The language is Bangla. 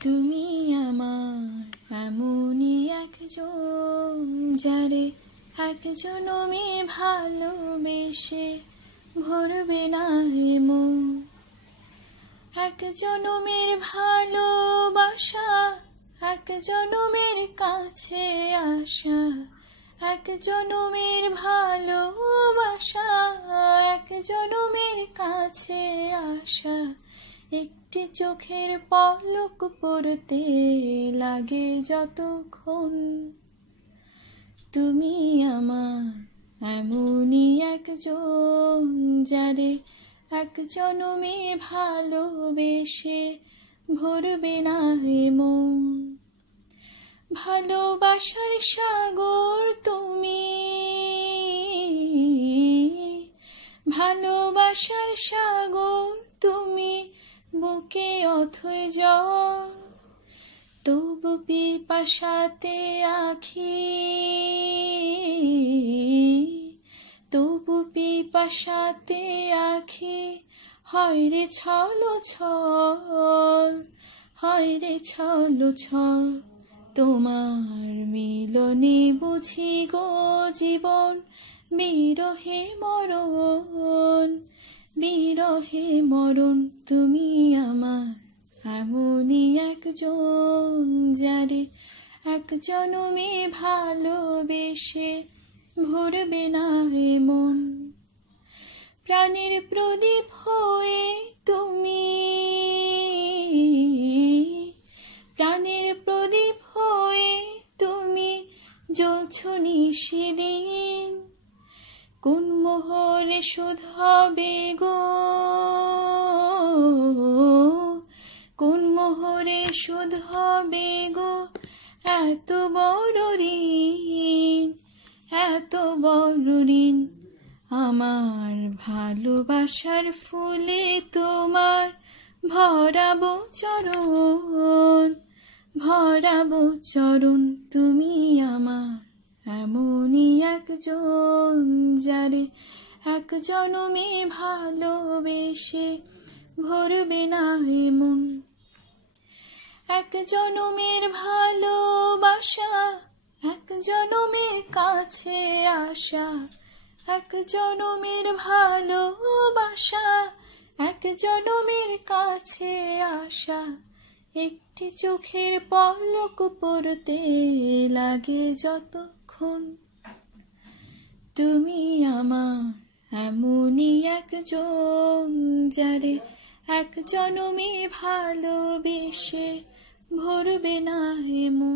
তুমি আমার এমনই একজন, যারে এক জনমে ভালোবেসে ভরবে না এ মন। এক জনমের ভালোবাসা, এক জনমের কাছে আসা, এক জনমের ভালোবাসা, এক জনমের কাছে আসা। একটি চোখের পলক পড়তে লাগে যতক্ষণ। তুমি আমার এমনই একজন, যারে এক জনমে ভালোবেসে ভরবে না এ মন। ভালোবাসার সাগর তুমি, ভালোবাসার সাগর তুমি, বুকে অথৈ জল। তবু পিপাসাতে আখি, তবু পিপাসাতে আখি, হয় রে ছল ছল, হয় রে ছল ছল। তোমার মিলনে বুঝি গো জীবন, বিরহে মরণ, বিরহে মরণ। তুমি আমার এমনই একজন, যারে এক জনমে ভালোবেসে ভরবে না এ মন। প্রাণের প্রদীপ হয়ে তুমি, প্রাণের প্রদীপ হয়ে তুমি জ্বলছ নিশিদিন। কোন মোহরে শোধ হবে গো, কোন মোহরে শোধ হবে গো এত বড় ঋণ, এত বড় ঋণ। আমার ভালোবাসার ফুলে তোমার ভরাবো চরণ, ভরাবো চরণ। তুমি আমার এমনই একজন, যারে এক জনমে ভালোবেসে ভরবে না এ মন। এক জনমের ভালোবাসা, এক জনমের কাছে আসা, এক জনমের ভালোবাসা, এক জনমের কাছে আসা। একটি চোখের পলক পড়তে লাগে যতক্ষণ। তুমি আমার এমনই একজন, যারে এক জনমে ভালোবেসে ভরবে না এ মন।